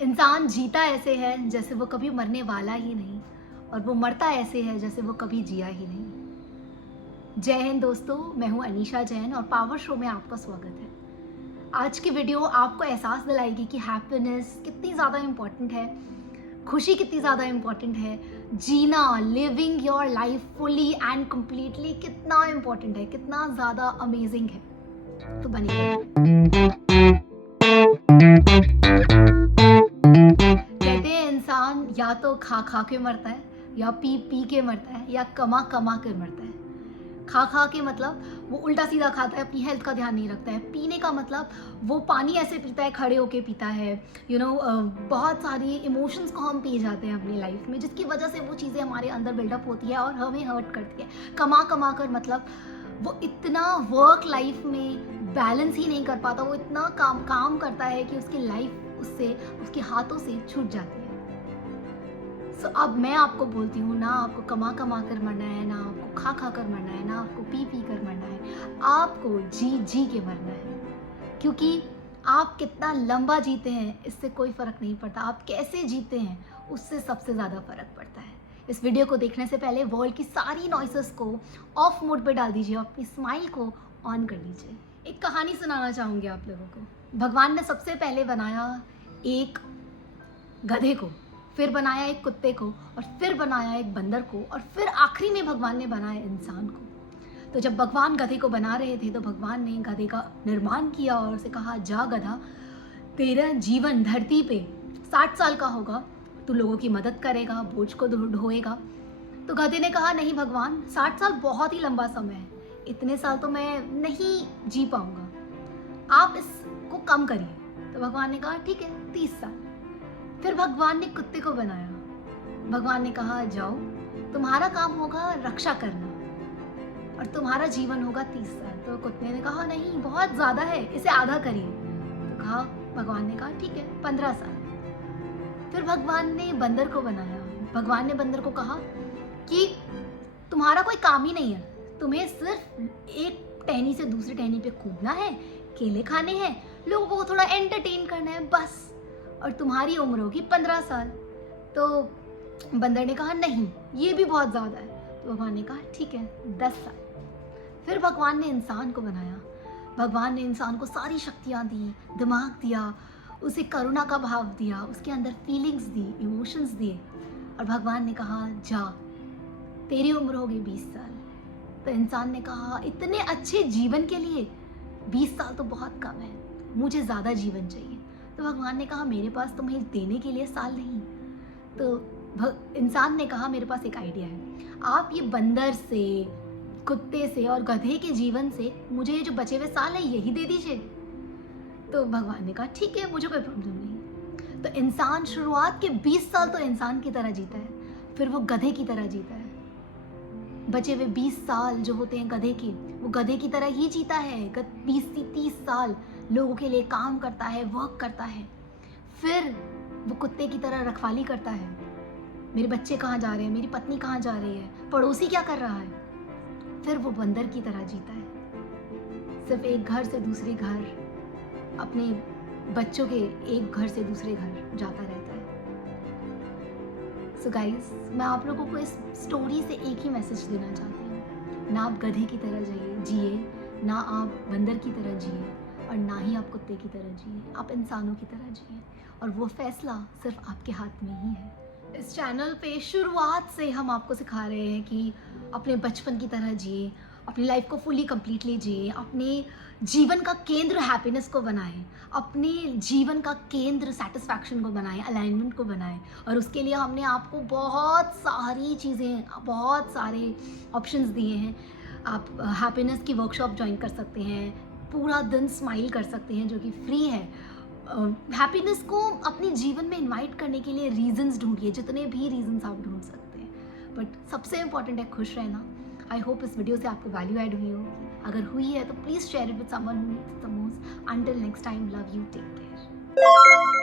इंसान जीता ऐसे है जैसे वो कभी मरने वाला ही नहीं, और वो मरता ऐसे है जैसे वो कभी जिया ही नहीं। जय हिंद दोस्तों, मैं हूं अनीशा जैन और पावर शो में आपका स्वागत है। आज की वीडियो आपको एहसास दिलाएगी कि हैप्पीनेस कितनी ज़्यादा इम्पॉर्टेंट है, खुशी कितनी ज़्यादा इम्पॉर्टेंट है, जीना, living your life fully and completely कितना इम्पॉर्टेंट है, कितना ज़्यादा अमेजिंग है। तो बनिए। कहते हैं इंसान या तो खा खा के मरता है, या पी पी के मरता है, या कमा कमा के मरता है। खा खा के मतलब वो उल्टा सीधा खाता है, अपनी हेल्थ का ध्यान नहीं रखता है। पीने का मतलब वो पानी ऐसे पीता है, खड़े होके पीता है। बहुत सारी इमोशंस को हम पी जाते हैं अपनी लाइफ में, जिसकी वजह से वो चीज़ें हमारे अंदर बिल्डअप होती है और हमें हर्ट करती है। कमा कमा कर मतलब वो इतना वर्क लाइफ में बैलेंस ही नहीं कर पाता, वो इतना काम करता है कि उसकी लाइफ उससे, उसके हाथों से छूट जाती है। सो अब मैं आपको बोलती हूँ, ना आपको कमा कमा कर मरना है, ना आपको खा खा कर मरना है, ना आपको पी पी कर मरना है, आपको जी जी के मरना है। क्योंकि आप कितना लंबा जीते हैं इससे कोई फ़र्क नहीं पड़ता, आप कैसे जीते हैं उससे सबसे ज़्यादा फ़र्क पड़ता है। इस वीडियो को देखने से पहले वर्ल्ड की सारी नॉइसेस को ऑफ मोड पे डाल दीजिए, अपनी स्माइल को ऑन कर लीजिए। एक कहानी सुनाना चाहूँगी आप लोगों को। भगवान ने सबसे पहले बनाया एक गधे को, फिर बनाया एक कुत्ते को, और फिर बनाया एक बंदर को, और फिर आखिरी में भगवान ने बनाया इंसान को। तो जब भगवान गधे को बना रहे थे तो भगवान ने गधे का निर्माण किया और उसे कहा, जा गधा, तेरा जीवन धरती पे 60 साल का होगा, तू लोगों की मदद करेगा, बोझ को ढोएगा। तो गधे ने कहा, नहीं भगवान, 60 साल बहुत ही लंबा समय है, इतने साल तो मैं नहीं जी पाऊंगा, आप इसको कम करिए। तो भगवान ने कहा, ठीक है, 30 साल। फिर भगवान ने कुत्ते को बनाया। भगवान ने कहा, जाओ, तुम्हारा काम होगा रक्षा करना और तुम्हारा जीवन होगा 30 साल। तो कुत्ते ने कहा, नहीं, बहुत ज़्यादा है, इसे आधा करिए। तो कहा, भगवान ने कहा, ठीक है, 15 साल। फिर भगवान ने बंदर को बनाया। भगवान ने बंदर को कहा कि तुम्हारा कोई काम ही नहीं है, तुम्हें सिर्फ एक टहनी से दूसरी टहनी पे कूदना है, केले खाने हैं, लोगों को थोड़ा एंटरटेन करना है, बस, और तुम्हारी उम्र होगी 15 साल। तो बंदर ने कहा, नहीं, ये भी बहुत ज़्यादा है। तो भगवान ने कहा, ठीक है, 10 साल। फिर भगवान ने इंसान को बनाया। भगवान ने इंसान को सारी शक्तियाँ दी, दिमाग दिया, उसे करुणा का भाव दिया, उसके अंदर फीलिंग्स दी, इमोशंस दिए, और भगवान ने कहा, जा, तेरी उम्र होगी 20 साल। तो इंसान ने कहा, इतने अच्छे जीवन के लिए 20 साल तो बहुत कम है, मुझे ज़्यादा जीवन चाहिए। तो भगवान ने कहा, मेरे पास तुम्हें देने के लिए साल नहीं। तो इंसान ने कहा, मेरे पास एक आइडिया है, आप ये बंदर से, कुत्ते से और गधे के जीवन से मुझे ये जो बचे हुए साल हैं यही दे दीजिए। तो भगवान ने कहा, ठीक है, मुझे कोई प्रॉब्लम नहीं। तो इंसान शुरुआत के 20 साल तो इंसान की तरह जीता है, फिर वो गधे की तरह जीता है। बचे हुए 20 साल जो होते हैं गधे के, वो गधे की तरह ही जीता है। 20 से 30 साल लोगों के लिए काम करता है, वर्क करता है। फिर वो कुत्ते की तरह रखवाली करता है, मेरे बच्चे कहाँ जा रहे हैं, मेरी पत्नी कहाँ जा रही है, पड़ोसी क्या कर रहा है। फिर वो बंदर की तरह जीता है, सिर्फ एक घर से दूसरे घर, अपने बच्चों के एक घर से दूसरे घर जाता रहता है। सो गाइस, मैं आप लोगों को इस स्टोरी से एक ही मैसेज देना चाहती हूँ, ना आप गधे की तरह जिए, ना आप बंदर की तरह जिए, और ना ही आप कुत्ते की तरह जिए, आप इंसानों की तरह जिए, और वो फैसला सिर्फ आपके हाथ में ही है। इस चैनल पे शुरुआत से हम आपको सिखा रहे हैं कि अपने बचपन की तरह जिए, अपनी लाइफ को फुली कंप्लीटली जिए, अपने जीवन का केंद्र हैप्पीनेस को बनाएं, अपने जीवन का केंद्र सेटिस्फैक्शन को बनाएं, अलाइनमेंट को बनाएं। और उसके लिए हमने आपको बहुत सारी चीज़ें, बहुत सारे ऑप्शंस दिए हैं। आप हैप्पीनेस की वर्कशॉप ज्वाइन कर सकते हैं, पूरा दिन स्माइल कर सकते हैं, जो कि फ्री है। हैप्पीनेस को अपने जीवन में इनवाइट करने के लिए रीजंस ढूंढिए, जितने भी रीजंस आप ढूंढ सकते हैं, बट सबसे इम्पॉर्टेंट है खुश रहना। आई होप इस वीडियो से आपको वैल्यू ऐड हुई होगी। अगर हुई है तो please share it with someone who needs the most. Until next time, love you, take care.